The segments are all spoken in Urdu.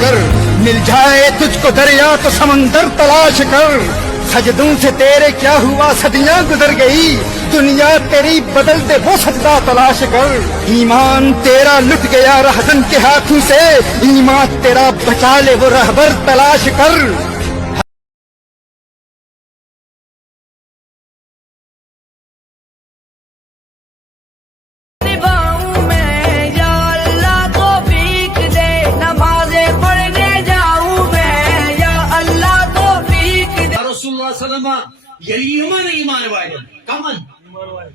کر مل جائے تجھ کو دریا تو سمندر تلاش کر سجدوں سے تیرے کیا ہوا صدیاں گزر گئی دنیا تیری بدل دے وہ سجدہ تلاش کر ایمان تیرا لٹ گیا رہزن کے ہاتھوں سے ایمان تیرا بچا لے وہ رہبر تلاش کر ایمان والن کمن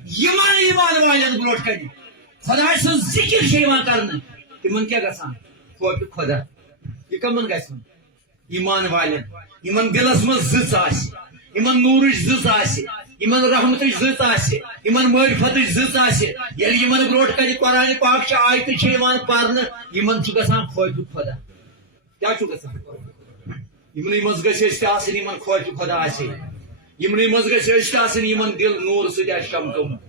ایمان والن بروٹ کن خدا سن ذکر کرنے تمن کیا گژھان خوف خدا یہ کمن گژھن ایمان والن یمن دلس من زٕژ آسہِ یمن نورٕچ زٕژ آسہِ یمن رحمتٕچ زٕژ آسہِ یمن معرفتٕچ زٕژ آسہِ ییٚلہِ یمن بروٹ کن قرآن پاک چہِ آیتہٕ چھِ یِوان پرنہٕ یمن چھُ گژھان خوف خدا کیٛاہ چھُ گژھان یمنٕے منٛز گژھِ أسۍ تہِ آسٕنۍ یمن خوف خدا آسہِ یمنٕے منٛز گژھِ أسۍ تہِ آسٕنۍ یمن دل نور سۭتۍ آسہِ چمکومُت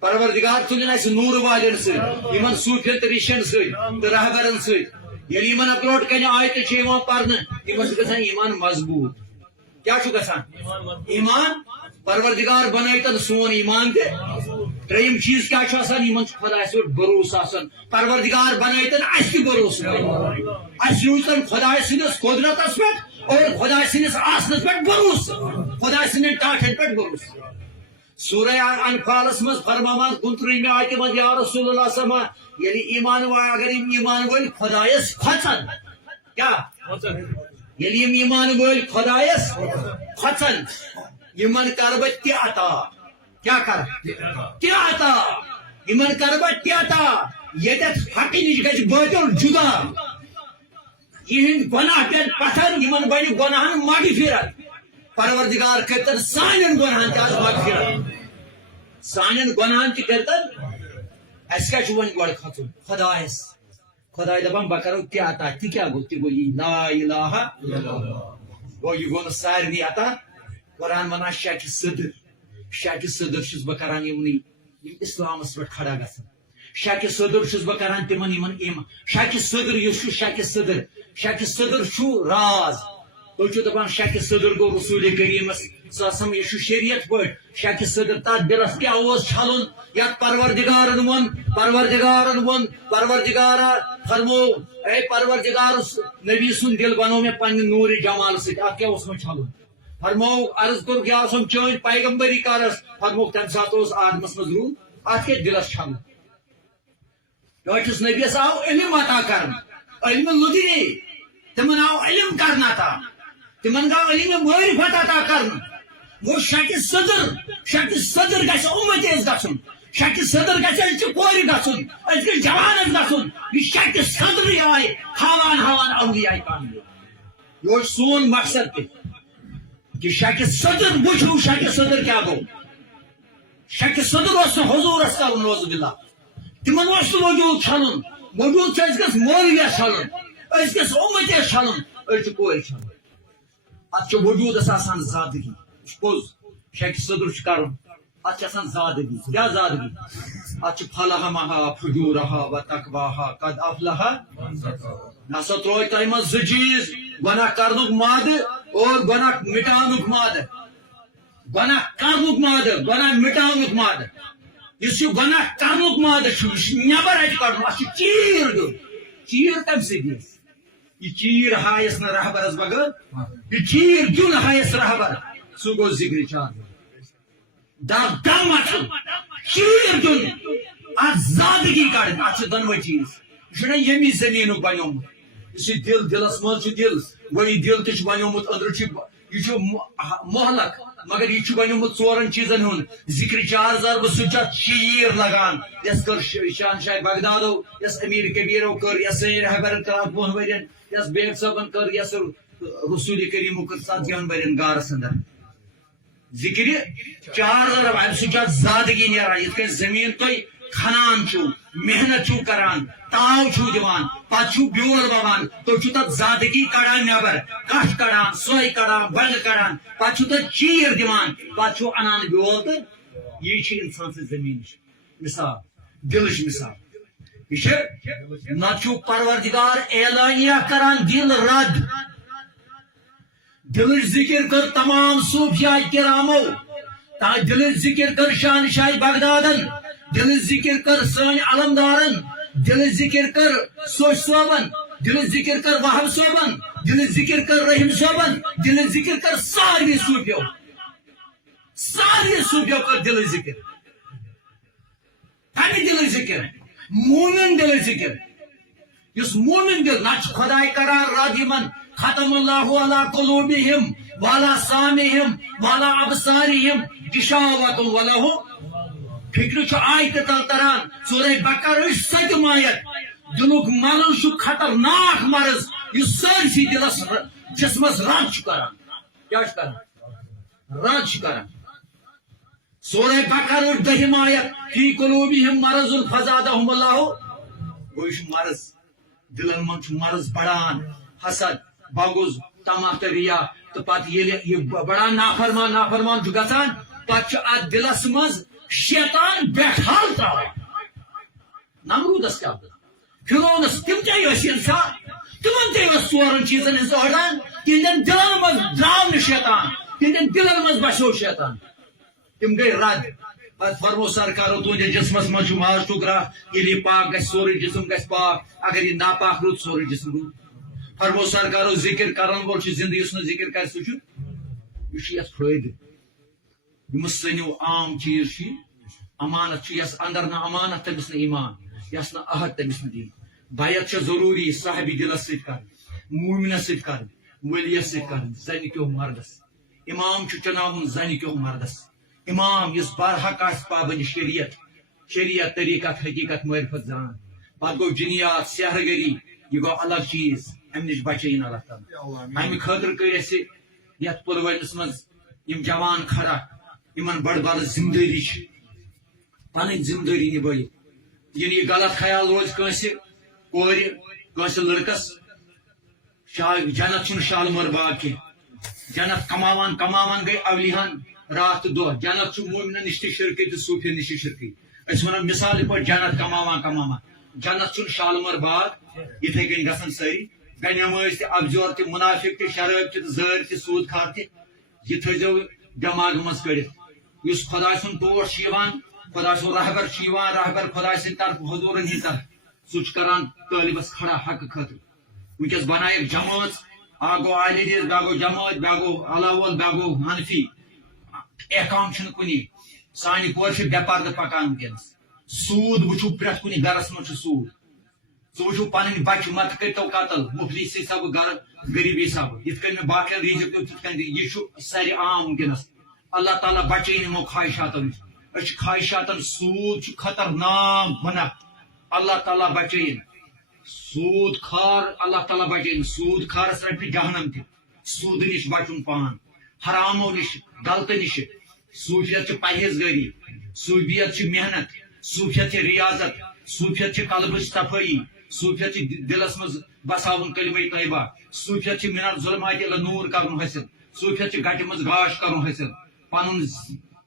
پروردگار تُلِن اَسہِ نور والٮ۪ن سۭتۍ یمن صوٗفین تہٕ ریٖشن سۭتۍ تہٕ رہبرن سۭتۍ ییٚلہِ یمن برونٛٹھ کنہِ آیتہٕ چھِ یِوان پرنہٕ یمن چھُ گژھان ایمان مضبوٗط کیٛاہ چھُ گژھان ایمان پروردگار بنٲیتن سون ایمان تہِ ترٛیٚیِم چیٖز کیٛاہ چھُ آسان یمن چھُ خدایس پٮ۪ٹھ بروسہٕ آسان پروردگار بنٲیتن اَسہِ تہِ بروسہٕ اَسہِ روٗزتن خداے سٕنٛدِس قۄدرتس پٮ۪ٹھ اور خدا سٕنٛدِس آسنس پٮ۪ٹھ بروسہٕ خدا سٕنٛدٮ۪ن ٹاٹھن پٮ۪ٹھ بروسہٕ سورہ انفالس منٛز فرماوان 29 آیتہِ منٛز یا رسول اللہ صلی اللہ علیہ وسلم ییٚلہِ ایمان اگر یِم ایمان وٲلۍ خدایس کھۄژن کیٛاہ ییٚلہِ یِم ایمان وٲلۍ خدایس کھۄژن یمن کر بہٕ تہِ عطا کیٛاہ کرٕ تہِ عطا یمن کر بہٕ تہِ عطا ییٚتٮ۪تھ حقہٕ نِش گژھِ باطل جدا یہند گناہ پٮ۪ن پتھر یمن بنہِ گۄناہن مغفرت پروردگار کرتن سانٮ۪ن گۄناہن تہِ آز مغفرت سانٮ۪ن گۄناہن تہِ کرتن اَسہِ کیٛاہ چھُ وۄنۍ گۄڈٕ کھژُن خدایس خداے دپان بہٕ کرو تہِ عطا تہِ کیٛاہ گوٚو تہِ گوٚو یی لا الہ گوٚو یہِ گوٚو نہٕ سارنٕے عطا قرآن ونان شکہِ صدر چھُس بہٕ کران یمنٕے یِم اسلامس پٮ۪ٹھ کھڑا گژھن شکہِ صدر چھُس بہٕ کران تمن یمن شکہِ صدر یُس چھُ شکہِ صدر چھُ راز تُہۍ چھِو دپان شکہِ صدر گوٚو رسول کریٖمس یہِ چھُ شریعت پٲٹھۍ شکہِ صدر تتھ دلس کیٛاہ اوس چھلُن یتھ پروردگارن ووٚن پروردگارا فرمو اے پروردگار نبی سُنٛد دل بنوو مےٚ پننہِ نوٗرِ جمال سۭتۍ اتھ کیٛاہ اوس مےٚ چھلُن فرمو عرض کوٚر کیٛاہ اوسُم چٲنۍ پیغمبری کارس فرموکھ تمہِ ساتہٕ اوس آدمس منٛز روح اتھ کیٛاہ دلس چھلُن ٹٲٹھِس نبیس آو علم عطا کرنہٕ علم لدنی تمن آو علم کرنہٕ عطا تمن گوٚو علم معرفت عطا کرنہٕ گوٚو شکہِ صدر گژھِ اُمتی گژھُن شکہِ صدر گژھِ أزچہِ کورِ گژھُن أزکِس جوانس گژھُن یہِ شکہِ صدرٕے آیہِ ہاوان اولیاء کامل یہِ اوس سون مقصد تہِ کہ شکہِ صدر وٕچھو شکہِ صدر کیٛاہ گوٚو شکہِ صدر اوس نہٕ حضوٗرس کرُن نعوذ باللہ تمن اوس نہٕ وجوٗد چھلُن وجوٗد چھُ أزکِس مولوِیس چھلُن أزکِس اُمتِس چھلُن أزچہِ کورِ چھلُن اتھ چھُ وجوٗدس آسان زادگی یہِ چھُ پوٚز شکہِ صدر چھُ کرُن اتھ چھِ آسان زادگی کیٛاہ زادگی اتھ چھُ فلحمہا فجوٗرہا و تقواہا قد افلحا نسا ترٛوو تۄہہِ منٛز زٕ چیٖز گۄناہ کرنُک مادٕ اور گۄناہ مٹاونُک مادٕ گۄناہ کرنُک مادٕ گۄناہ مٹاونُک مادٕ یُس یہِ گۄناہ کرنُک مادٕ چھُ یہِ چھُ نٮ۪بر اَتہِ کڑُن اتھ چھُ چیٖر دیُن چیٖر کمہِ سۭتۍ دِیس یہِ چیٖر ہایس نہٕ رہبرس بغٲر یہِ چیٖر دیُن ہایس رہبر سُہ گوٚو ذکرِ چار دم اچھُن چیٖر دیُن اتھ زادگی کڑٕنۍ اتھ چھِ دۄنوے چیٖز یہِ چھُنہ ییٚمی زٔمیٖنُک بنیومُت یُس یہِ دل دلس منٛز چھُ دل گوٚو یہِ دل تہِ چھُ بنیومُت أنٛدرٕ چھُ یہِ چھُ مۄہلق مگر یہِ چھُ بنیومُت ژورن چیٖزن ہُنٛد ذکرِ چار ضربہٕ سُہ چھُ اتھ شیٖر لگان یس کٔر شہنشاہ بغدادو یس امیر کبیرو کٔر یس سٲنۍ رہبرن کٔر اتھ 5 ؤرین یس بیگ صٲبن کٔر یس رسول کریٖمو کٔر 70 ؤرین غارس انٛدر ذکرِ چار ضرب امہِ سۭتۍ چھُ اتھ زادگی نیران یِتھ کٔنۍ زٔمیٖن تُہۍ کھنان چھُو محنت چھُو کران تاو چھُو دِوان پتہٕ چھُو بیول ووان تُہۍ چھُو تتھ زادگی کڑان نیبر کٹھ کڑان سۄے کڑان بنٛگہٕ کڑان پتہٕ چھُو تتھ چیٖر دِوان پتہٕ چھُو انان بیول تہٕ یی چھِ انسان سٕنٛز زٔمیٖنٕچ مثال دلٕچ مثال یہ نچو پروردگار اعلانیہ کران دل رد دل ذکر کر تمام صوفیاء کرامو دل ذکر کر شان شاہ بغدادن دل ذکر کر سن علمدارن دل ذکر کر سوش صوبن دل ذکر کر وہب صوبن دل ذکر کر رحیم صوبن دل ذکر کر ساری صوفیوں کر دل ذکر ہمیں دل ذکر مومن دل ذکر اس مومن دل نہ خدائے کران رد یمن ختم اللہ علی قلوبہم وعلی سامعہم وعلی ابصارہم غشاوۃ ولہم فکر چھ آیت تل تران سورہ بقرہ ستم آیت دلک ملل چھ خطرناک مرض یہ سارسی دلس جسمس رد چھ کران کیا چھ کران رد چھ کران سورہ بقرہ دہم آیت فی قلوبہم مرض فزادہم اللہ گوش مرض دلن من چھ مرض بڑان حسد بغض طمع تہ ریا تو پتہ یہ بڑان نافرمان چھ گژھان پتہ چھ ات دلس مز شیطان بیٹھال تراوان نمرودس کیا فرعونس تم تے انسان تمن تے ژورن چیزن ہنز اڑان تہندین دلن مز درٛاو شیطان تہندین دلن مز بسیو شیطان تم گئی رد پتہ فرمو سرکارو تہندس جسمس مز چھ مازٹک راہ ییٚلہِ پاک گژھِ سورُے جسم گژھِ پاک اگر یہ ناپاک روٗد سورُے جسم روٗد فرمو سرکارو ذکر کرن وول چھ زندہ یس نہ ذکر کر سہ چھ یہ فائدہ یم سنو عام چیز امانت یس اندر نہ امانت تمس نہ ایمان یس نہ عہد تمس نہ دین بیعت چھ ضروری صاحب دلس ست کر مومنس ست کر ولیس ست کر زن کیو مردس امام چھ چناون زن کیو مردس امام یس برحق آس پابند شریعت طریقت حقیقت معرفت زان پتہ گو جنیات سحر گری یہ گو الگ چیز ام نش بچین اللہ تعالیٰ امہ خاطر کر اس یت پلوامس مز یم جوان کھڑا یمن بڑ بڑ ذمہ پن ذمہ داری نبھائت یہ غلط خیال روز کور لڑکس جنت چھ شالمور باغ کی جنت کماوان گئی اولیہن رات دہ جنت چھ مومنن نش تہ شرکی تو صوفین نش شرکی اس ونان مثال پہ جنت کماوان جنت چھ شالمور باغ اتھے کن گھن ساری گنماز تہ ابزور تہ منافق تہ شراب تہ زر تہ سود کھار تہ یہ تھو دماغ مز کڑت اس خدا سن ٹوٹ خدا سن رہبر خدا سن طرف حضورن ہند طرف سہ کران طالبس کھڑا حق خاطر ونکس بنائک جماعت اکھ گو اہل حدیث بیاکھ گو جماعت بیاکھ گو علاول بیاکھ گو حنفی احکام چھ کنی سانہ کور چھ بے پردہ پکان ونکس سود وچھو پرٛٮ۪تھ کُنہِ گرس منٛز چھُ سود ژٕ وٕچھو پنٕنۍ بچہِ مت کٔرتو قتل مفلسی حساب گر غریبی حساب یتھ کٔنۍ مےٚ باقین ریزق پیو تِتھ کٔنۍ یہِ چھُ سارے عام ونکیٚنس اللہ تعالیٰ بچٲیِن یِمو خواہشاتو نش أسۍ چھِ خواہشاتن سود چھُ خطرناک گناہ اللہ تعالیٰ بچٲیِن سود خار اللہ تعالیٰ بچٲیِن سود خارس رٹہِ جہنم تہِ سود نش بچُن پان حرامو نش غلطہٕ نش صوفیت چھِ پرہیزگٲری صوفیت چھِ محنت صوفیت چھِ ریاضت صوفیت چھِ قلبٕچ صفٲیی صوفیت چھِ دلس مز بساون کلمہ طیبہ صوفیت چھِ من الظلمات الی نور کرن حٲصِل صوفیت چھِ گٹہِ منٛز گاش کرن حٲصِل پنُن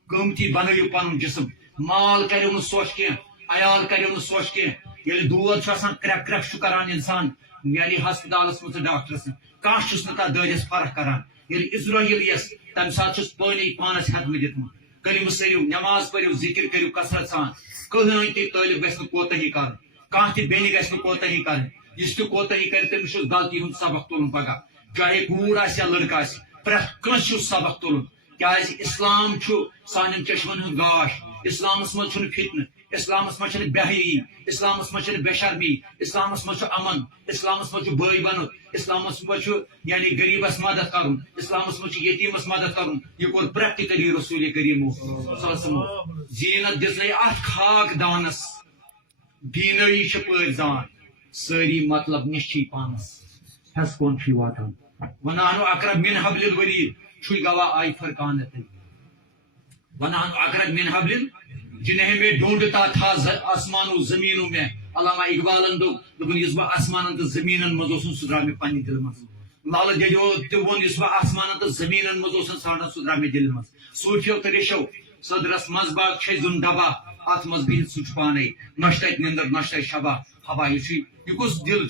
قۭمتی بنٲیِو پنُن جسم مال کریو نہٕ سوش کینٛہہ عیال کریو نہٕ سوش کینٛہہ ییٚلہِ دود چھُ آسان کرٛٮ۪ک کرٛٮ۪ک چھُ کران انسان یعنی ہسپتالس منٛز تہٕ ڈاکٹرس کانٛہہ چھُس نہٕ تتھ دٲدِس فرق کران ییٚلہِ اسرٲیل یس تمہِ ساتہٕ چھُس پانے پانس ہٮ۪تمہٕ دِتمُت کلمہٕ سٔرِو نٮ۪ماز پٔرِو ذکر کٔرِو کثرت سان کٕہٕنۍ تہِ طٲلب گژھِ نہٕ کوتاہی کرُن کانٛہہ تہِ بیٚنہِ گژھِ نہٕ کوتاہی کرٕنۍ یُس تہِ کوتاہی کرِ تٔمِس چھُ غلطی ہُنٛد سبق تُلُن پگاہ چاہے کوٗر آسہِ یا لڑکہٕ آسہِ پرٛٮ۪تھ کٲنٛسہِ چھُ سبق تُلُن کیازِ اسلام چھُ سانٮ۪ن چشمن ہُنٛد گاش اسلامس منٛز چھُنہٕ فتنہٕ اسلامس منٛز چھنہٕ بے حیایی اسلامس منٛز چھنہٕ بے شرمی اسلامس منٛز چھُ امن اسلامس منٛز چھُ بٲے بنُن اسلامس منٛز چھُ یعنی غریبس مدد کرُن اسلامس منٛز چھُ یتیٖمس مدد کرُن یہ کوٚر پریکٹیکلی رسول کریمو زینت دِژنے اتھ خاک دانس دیٖنٲیی چھِ پٲرۍ زان سٲری مطلب نِش چھِ پانس ہٮ۪س کُن چھُ واتان ونان اقرب من حبل الورید چھُے گواہ آئی فرقانت ونان اقرب من حبل جنہیں میں ڈھونڈتا تھا آسمانوں زمینوں میں علامہ اقبالن دوٚپُن یُس بہٕ آسمانن تہٕ زمیٖنن منٛز اوسُس سُہ درٛاو مےٚ پننہِ دلہٕ منٛز لالہٕ دیدیو تہِ ووٚن یُس بہٕ آسمانن تہٕ زمیٖنن منٛز اوسُس ژھانڈان سُہ درٛاو مےٚ دلہِ منٛز صوٗفیو تہٕ ریشو صدرس مزباغ چھزن ڈبا ات مز بہت سہ پانے نش تت نندر نش تت شبا ہوا یہ کس دل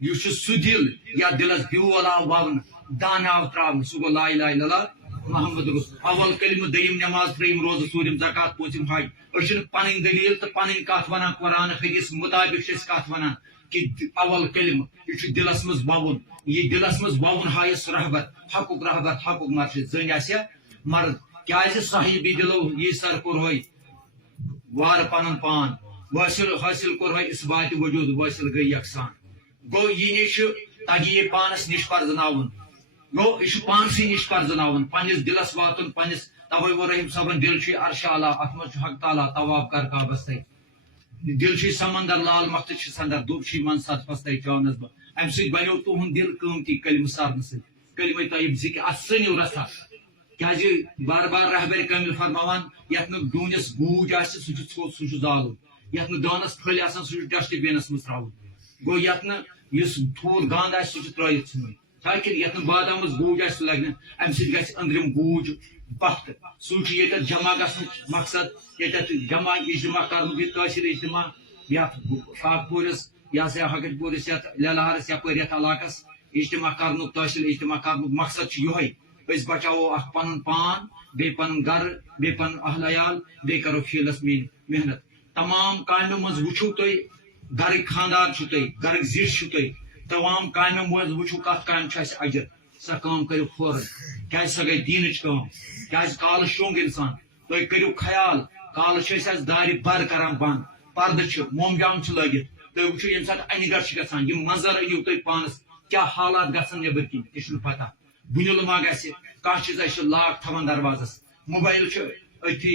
یہ سہ دل یا دلس بیول آو وون دان آو تراؤن سہ گو لا الہ الا اللہ محمد رسول اول کلمہ دیم نماز تریم روزہ ژوٗرِم زکات پوٗژِم حج أسۍ پنٕنۍ دلیل تو پنٕنۍ کتھ ونان قرآن حدیث مطابق چھ کتھ ونان کہ اول کلمہ یہ دلس مز وون یہ دلس مز وون ہایس رحبت حقُک مرشد زٔنۍ آسیا مرد کیازِ صاحبی دلو یہ سر کورہوے وار پنن پان حاصل کورہوے اثبات وجود واصل گئی یکسان گو یہ تگی یہ پانس نش پرزناون گو یہ پانسی نش پرزناون پنس دلس واتن پنس توے وہ رحیم صاحبن دل چھ عرش اعلی ات مز حق تعالی طواف کر کعبس تھی دل چھ سمندر لال مخت چھ سندر دب چھ من سات پستے چاونس بہ ام سۭتۍ بنیو تہند دل قۭمتی کلمہ سارنہٕ سۭتۍ کلمہ طیب ذکر ات سنیو رسا کیازِ بار بار رہبر کامل فرماوان یت نہٕ ڈوٗنِس گوٗج آسہِ سُہ چھُ ژھوٚٹ سُہ چھُ زالُن یت نہٕ دانس پھٔلۍ آسان سُہ چھُ ڈسٹ بِنس منٛز ترٛاوُن گوٚو یت نہٕ یُس تھوٗر گانٛد آسہِ سُہ چھُ ترٛٲیِتھ ژھٕنُن تاکہ یت نہٕ بادامس گوٗج آسہِ سُہ لگہِ نہٕ امہِ سۭتۍ گژھِ أنٛدرِم گوٗج پتھ سُہ چھُ ییٚتٮ۪تھ جمع گژھنُک مقصد ییٚتٮ۪تھ جمع اجتماع کرنُک یہِ تٲثیر اجتماع یتھ کاکپوٗرِس یا سا ہکٹ پوٗرِس یتھ لیلہارس یپٲرۍ یتھ علاقس اجتماع کرنُک تٲصیل اجتماع کرنُک مقصد چھُ یِہوے أسۍ بچاوو اکھ پنُن پان بیٚیہِ پنُن گرٕ بیٚیہِ پنُن اہل عیال بیٚیہِ کرو فیٖلڈس محنت تمام کامٮ۪و منٛز وٕچھو تُہۍ گرٕکۍ خاندار چھُو تُہۍ گرٕکۍ زِٹھۍ چھُو تُہۍ تمام کامٮ۪و منٛز وٕچھو کتھ کامہِ چھُ اسہِ اجر سۄ کٲم کٔرِو فوراً کیازِ سۄ گٔے دیٖنٕچ کٲم کیازِ کالہٕ شوٚنٛگ انسان تُہۍ کٔرِو خیال کالہٕ چھِ أسۍ دارِ بر کران بنٛد پردٕ چھِ مومجام چھِ لٲگِتھ تُہۍ وٕچھِو ییٚمہِ ساتہٕ انہِ گڑھ چھِ گژھان یِم منظر أنِو تُہۍ پانس کیاہ حالات گژھن نیبر کِنۍ تہِ چھُنہٕ پتہ بُنِل ما گژھِ کانٛہہ چیٖزا چھِ لاک تھاوان دروازس موبایل چھُ أتھی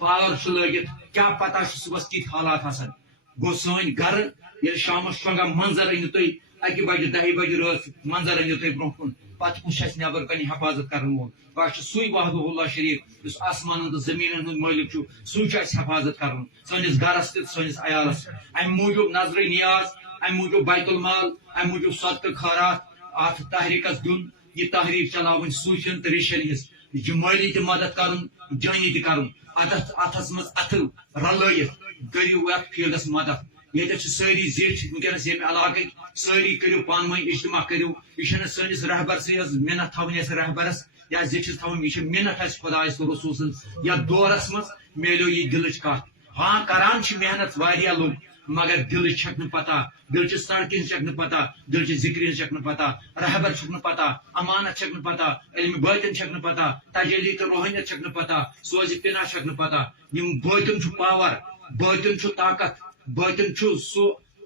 پاور چھُ لٲگِتھ کیاہ پتہ چھُ صبحس کِتھ حالات آسان گوٚو سٲنۍ گرٕ ییٚلہِ شامس شۄنٛگان منظر أنِو تُہۍ اکہِ بجہِ دہہِ بجہِ رٲژ منظر أنِو تُہۍ برونٛہہ کُن پتہٕ کُس چھُ اسہِ نیبر کنہِ حفاظت کرن وول بس چھُ سُے وحدہ اللہ شریف یُس آسمانن تہٕ زٔمیٖنن ہُنٛد مٲلِک چھُ سُے چھُ اسہِ حفاظت کرُن سٲنِس گرس تہِ سٲنِس عیالس تہِ امہِ موٗجوٗب نظرِ نیاز امہِ موٗجوٗب بیت المال امہِ موٗجوٗب صدقہٕ خٲرات اتھ تحریٖکس دیُن یہ تحریٖک چلاوٕنۍ صوٗفین تہٕ ریٖشن ہِنٛز یہِ مٲلی تہِ مدد کرُن جٲنی تہِ کرُن اتھس منٛز اتھٕ رلٲیِتھ کٔرِو یتھ فیٖلڈس مدد ییٚتٮ۪تھ چھِ سٲری زِٹھۍ ونکیٚنس ییٚمہِ علاقٕکۍ سٲری کٔرِو پانہٕ ؤنۍ اجتماع کٔرِو یہِ چھنہٕ سٲنِس رہبرسٕے یٲژ محنت تھاوٕنۍ اسہِ رہبرس یا زِٹھِس تھاوٕنۍ یہِ چھِ محنت اسہِ خۄدایس تہٕ رسوٗل سٕنٛز یتھ دورس منٛز میلیو یہِ دلٕچ کتھ ہاں کران چھِ محنت واریاہ لُکھ مگر دلٕچ چھکھ نہٕ پتہ دلچہِ سڑکہِ ہٕنٛز چھکھ نہٕ پتہ دلچہِ ذِکرِ ہٕنٛز چھکھ نہٕ پتہ رہبر چھُکھ نہٕ پتہ امانت چھکھ نہٕ پتہ علمِ باطن چھکھ نہٕ پتہ تجلی تہٕ روحانیت چھکھ نہٕ پتہ سوزِ پنا چھکھ نہٕ پتہ یِم باطن چھُ پاور باطن چھُ طاقت باطن چھُ سُہ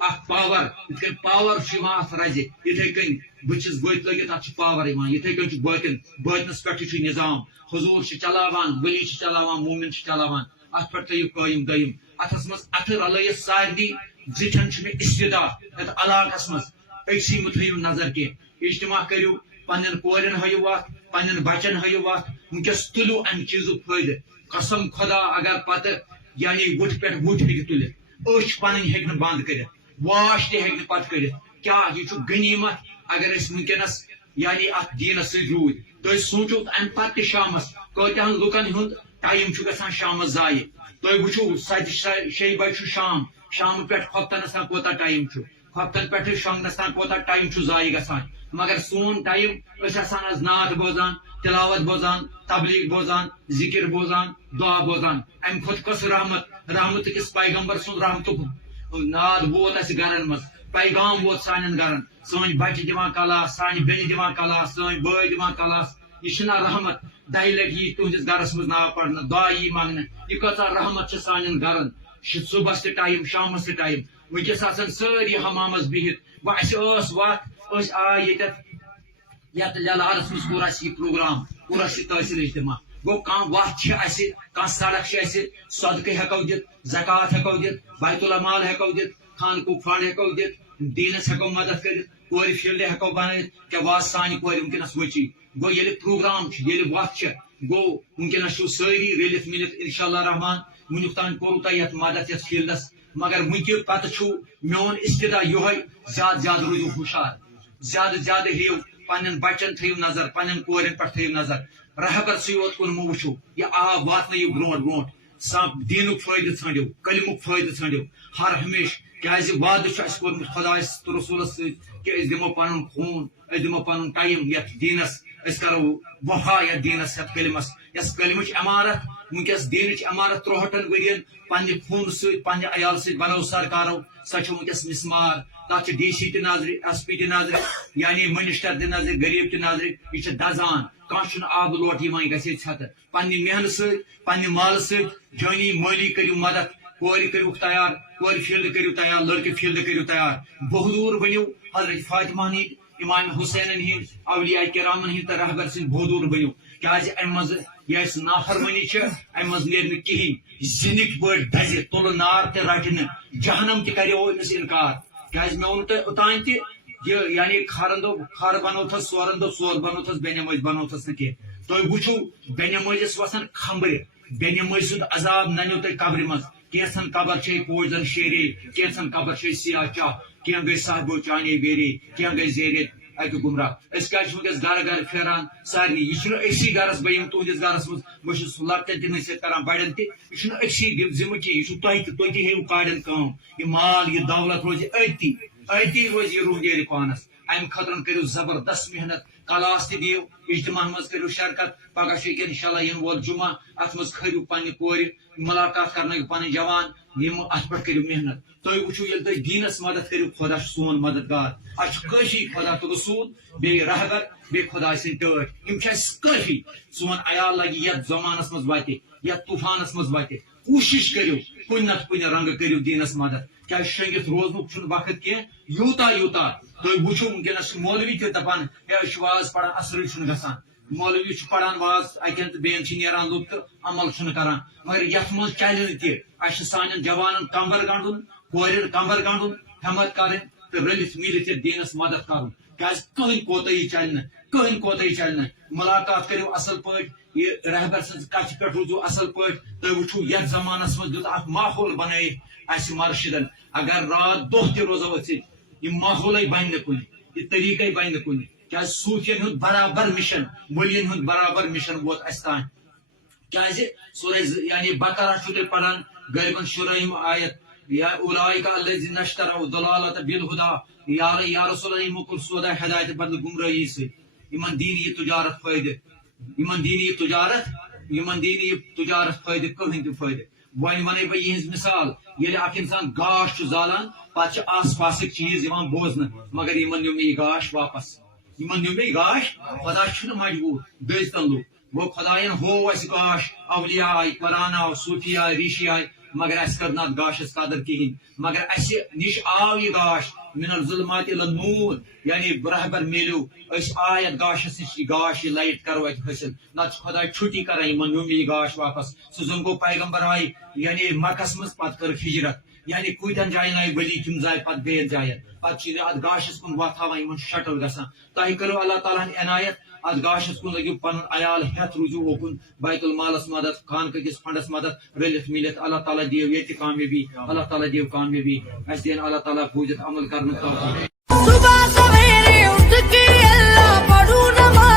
اکھ پاور یِتھ کٔنۍ پاور چھُ یِوان اتھ رزِ یِتھے کٔنۍ بہٕ چھُس بٔتۍ لٲگِتھ اتھ چھُ پاور یِوان یِتھے کٔنۍ چھُ باطنس پٮ۪ٹھٕے چھُ نظام حضوٗر چھِ چلاوان ولی چھِ چلاوان مومن چھِ چلاوان اتھ پٮ۪ٹھ تھٲیِو قٲیِم دٲیِم اتھس منٛز اتھٕ رلٲیِتھ سارنٕے زِٹھٮ۪ن چھُ مےٚ استدا یتھ علاقس منٛز أکسٕے مہٕ تھٲیِو نظر کینٛہہ اجتماع کٔرِو پننٮ۪ن کورٮ۪ن ہٲیِو اتھ پننٮ۪ن بچن ہٲیِو اتھ ونکیٚس تُلِو امہِ چیٖزُک فٲیدٕ قسم خۄدا اگر پتہٕ یعنی وُٹھ پٮ۪ٹھ وُٹھ ہیٚکہِ تُلِتھ أچھ پنٕنۍ ہیٚکہِ نہٕ بنٛد کٔرِتھ واش تہِ ہیٚکہِ نہٕ پتہٕ کٔرِتھ کیاہ یہِ چھُ غنیٖمت اگر أسۍ ونکیٚنس یعنی اتھ دیٖنس سۭتۍ روٗدۍ تُہۍ سوٗنچِو امہِ پتہٕ تہِ شامس کۭتیاہن لُکن ہُنٛد ٹایم چھُ گژھان شامس ضایہِ تُہۍ وٕچھِو 7 بجہِ چھُ شامہٕ پٮ۪ٹھ خۄفتنس تام کوتاہ ٹایم چھُ خۄفتن پٮ۪ٹھٕ شۄنٛگنس تام کوتاہ ٹایم چھُ ضایہِ گژھان مگر سون ٹایم أسۍ آسان آز نعت بوزان تلاوت بوزان تبلیغ بوزان ذکر بوزان دعا بوزان امہِ کھۄتہٕ کۄس رحمت أکِس پیغمبر سُنٛد رحمتُک ناد ووت اسہِ گرن منٛز پیغام ووت سانٮ۪ن گرن سٲنۍ بچہِ دِوان کلاس سانہِ بیٚنہِ دِوان کلاس سٲنۍ بٲے دِوان کلاس یہِ چھُنہ رحمت 10 لٹہِ یی تُہنٛدِس گرس منٛز ناو پرنہٕ دعا یی منٛگنہٕ یہِ کۭژاہ رحمت چھِ سانٮ۪ن گرن صبحس تہِ ٹایم شامس تہِ ٹایم ونکیٚس آسان سٲری حمامس بِہِتھ وۄنۍ اسہِ ٲس وتھ أسۍ آے ییٚتٮ۪تھ یتھ لیلہارس منٛز کوٚر اسہِ یہِ پروگرام کوٚر اسہِ تٲصیل اجتماع گوٚو کانٛہہ وتھ چھِ اسہِ کانٛہہ سڑک چھِ اسہِ صدقہٕ ہیٚکو دِتھ زکات ہیٚکو دِتھ بیت المال ہیٚکو دِتھ خانقوٗ فنڈ ہیٚکو دِتھ دیٖنس ہیٚکو مدد کٔرِتھ کورِ فیٖلڈ ہیٚکو بنٲیِتھ کیٛاہ واز سانہِ کورِ ونکیٚنس وٕچی گوٚو ییٚلہِ پروگرام چھُ ییٚلہِ وتھ چھِ گوٚو ونکیٚنس چھُ سٲری رٔلِتھ مِلِتھ انشاء اللہ رحمان وُنیُک تام کوٚروٕ تۄہہِ یتھ مدد یتھ فیٖلڈس مگر ونکہِ پتہٕ چھُ میون استدا یِہوے زیادٕ زیادٕ روٗزِو ہُشار زیادٕ زیادٕ ہیٚیِو پننٮ۪ن بچن تھٲیِو نظر پننٮ۪ن کورٮ۪ن پٮ۪ٹھ تھٲیِو نظر رہبر سی یوت کن مو وچھو یہ آب واتنو برونٹ برونٹ سب دینک فائدہ ژھانڈو کلمک فائدہ ژھانڈو ہر ہمیشہ کیازِ وعدہ چھُ اَسہِ کوٚرمُت خۄدایَس تہٕ رسوٗلس سۭتۍ کہِ أسۍ دِمو پنُن خوٗن أسۍ دِمو پنُن ٹایم یتھ دیٖنس أسۍ کرو وفا یتھ دیٖنس یتھ کلمس یس کلمٕچ عمارت ونکس دیٖنٕچ عمارت 63 ؤرین پننہِ خوٗنہٕ سۭتۍ پننہِ عیال سۭتۍ بنٲو سرکارو سۄ چھِ ونکس مسمار تتھ چھِ ڈی سی تہِ نظرِ ایس پی تہِ نظرِ یعنی منسٹر تہِ نظرِ غریب تہِ نظرِ یہ چھِ دزان کانٛہہ چھُنہٕ آبہٕ لوٹہٕ یِوان گژھِ ژھٮ۪تہٕ پننہِ محنت سۭتۍ پننہِ مالہٕ سۭتۍ جٲنی مٲلی کٔرِو مدد کورِ کٔرِوُکھ تیار کورِ فیٖلڈ کٔرِو تیار لڑکہٕ فیٖلڈ کٔرِو تیار بہدوٗر بٔنِو حضرت فاطمہ ہٕنٛدۍ امام حسینن ہٕنٛدۍ اولیاء کرامن ہٕنٛدۍ تہٕ رہبر سٕنٛدۍ بہدوٗر بٔنِو کیازِ امہِ منٛز یہ اسہِ نافرمٲنی چھِ امہِ منٛز نیرِ نہٕ کِہیٖنۍ زِنِکۍ پٲٹھۍ دزِ تُلہٕ نار تہِ رٹہِ نہٕ جہنم تہِ کریو أمِس انکار کیازِ مےٚ ووٚن تۄہہِ اوٚتانۍ تہِ یہ یعنی کھارن دو کھار بنوتھس ژورن دو ژور بنوتھس بے نمٲز بنوتھس نہٕ کینٛہہ تُہۍ وٕچھِو بے نمٲزِس وسان کھمبرِ بے نمٲزۍ سُنٛد عذاب ننیو تۄہہِ قبرِ منٛز کینٛژن قبر چھے پوجن شیرے کینٛژن قبر چھے سیاہ چاہ کینٛہہ گٔے صاحبو چانے بیرے کینٛہہ گٔے زیرے اکہِ گمراہ أسۍ کیازِ چھِ ونکیٚس گرٕ گرٕ پھیران سارنٕے یہِ چھُنہٕ أکسٕے گرس بہٕ یِمہٕ تُہنٛدِس گرس منٛز بہٕ چھُس لۄکٹٮ۪ن تہِ نصیحت کران بڑٮ۪ن تہِ یہِ چھُنہٕ أکسٕے ذمہٕ کینٛہہ یہِ چھُ تۄہہِ تہِ تُہۍ تہِ ہیٚیِو کاڑٮ۪ن کٲم یہِ مال یہِ دولت روزِ أتی روزِ یہِ روح نیرِ پانس امہِ خٲطرٕ کٔرِو زبردست محنت کلاس تہِ دِیِو اجتماع منٛز کٔرِو شرکت پگہہ چھُ ییٚکیٛاہ انشاء اللہ یِنہٕ وول جمعہ اتھ منٛز کھٲلِو پننہِ کورِ ملاقات کرنٲیِو پنٕنۍ جوان یِم اتھ پٮ۪ٹھ کٔرِو محنت تُہۍ وٕچھِو ییٚلہِ تُہۍ دیٖنس مدد کٔرِو خۄدا چھُ سون مددگار اسہِ چھُ کٲفی خۄدا تہٕ رسوٗل بیٚیہِ رہبر بیٚیہِ خۄداے سٕنٛدۍ ٹٲٹھۍ یِم چھِ اسہِ کٲفی سون عیال لگہِ یتھ زمانس منٛز وتہِ یتھ طوفانس منٛز وتہِ کوٗشش کٔرِو کُنہِ نتہٕ کُنہِ رنگہٕ کٔرِو دیٖنس مدد کیازِ شٔنگِتھ روزنُک چھُنہٕ وقت کینٛہہ یوٗتاہ یوٗتاہ تُہۍ وٕچھِو ونکیٚنس چھِ مولوی تہِ دپان ہے أسۍ چھِ واز پران اثرٕے چھُنہٕ گژھان مولوی چھُ پران واز اکٮ۪ن تہٕ بیٚین چھِ نیران لُک تہٕ عمل چھُنہٕ کران مگر یتھ منٛز چلہِ نہٕ تہِ اسہِ چھِ سانٮ۪ن جوانن کمبر گنڈُن کورٮ۪ن کمبر گنڈُن ہٮ۪مت کرٕنۍ تہٕ رٔلِتھ میٖلِتھ یتھ دیٖنس مدد کرُن کیازِ کٕہٕنۍ کوتٲہی چلہِ نہٕ ملاقات کٔرِو اصل پٲٹھۍ یہ رہبر سٕنٛز کتھِ پٮ۪ٹھ روٗزِو اصل پٲٹھۍ تُہۍ وٕچھِو یتھ زمانس منٛز دیُت اکھ ماحول بنٲیِتھ اسہِ مرشدن اگر رات دۄہ تہِ روزو أتھۍ سۭتۍ یہِ ماحولے بنہِ نہٕ کُنہِ یہِ طریٖقے بنہِ نہٕ کُنہِ کیازِ صوٗفین ہُنٛد برابر مشن ولین ہُنٛد برابر مشن ووت اسہِ تانۍ کیازِ سورہ یعنی بقرہ چھُو تُہۍ پران غٲلباً شُرٲہِم آیت یا اولئک الذین اشتروا الضلالۃ بالہدى یا رسول اللہ یِمو کوٚر سودا ہدایت بدلہٕ گمرٲہی سۭتۍ یِمن دِی نہٕ یہِ تجارت فٲیدٕ یِمن دِی نہٕ یہِ تجارت فٲیدٕ کٕہٕنۍ تہِ فٲیدٕ وۄنۍ ونے بہٕ یِہنٛز مثال ییٚلہِ اکھ انسان گاش چھُ زالان پتہٕ چھِ آس پاسٕکۍ چیٖز یِوان بوزنہٕ مگر یِمن نیوٗ مےٚ یہِ گاش واپس خۄدا چھُنہٕ مجبوٗر دٔزۍتن لُکھ گوٚو خۄداین ہوو اسہِ گاش اولیاء آیہِ قرآن آو صوٗفی آیہِ ریٖشی آیہِ مگر اسہِ کٔر نہٕ اتھ گاشس قدر کِہیٖنۍ مگر اسہِ نِش آو یہِ گاش من الظلمات الى النور یعنی رہبر میلیو أسۍ آے اتھ گاشس نِش یہِ گاش یہِ لایٹ کرو اتہِ حٲصِل نتہٕ چھُ خۄداے چھُٹی کران یِمن نیوٗ مےٚ یہِ گاش واپس سُہ زن گوٚو پیغمبر آیہِ یعنی مکس منٛز پتہٕ کٔرٕکھ ہجرت یعنی کۭتٮ۪ن جاین آیہِ ؤلی تِم ژایہِ پتہٕ بیٚیَن جاین پتہٕ چھِ اتھ گاشس کُن وتھ ہاوان یِمن شٹل گژھان تۄہہِ کٔرِو اللہ تعالیٰ ہن عنایت اتھ گاشس کُن لٔگِو پنُن عیال ہٮ۪تھ روٗزِو اوکُن بیت المالس مدد خانقاہ کِس فنڈس مدد رٔلِتھ میٖلِتھ اللہ تعالیٰ دِیو ییٚتہِ کامیٲبی اللہ تعالیٰ دِیو کامیٲبی اسہِ دِیِن اللہ تعالیٰ بوٗزِتھ عمل کرنُک توفیٖق صبح سویرے اٹھ کے اللہ پڑھوں نماز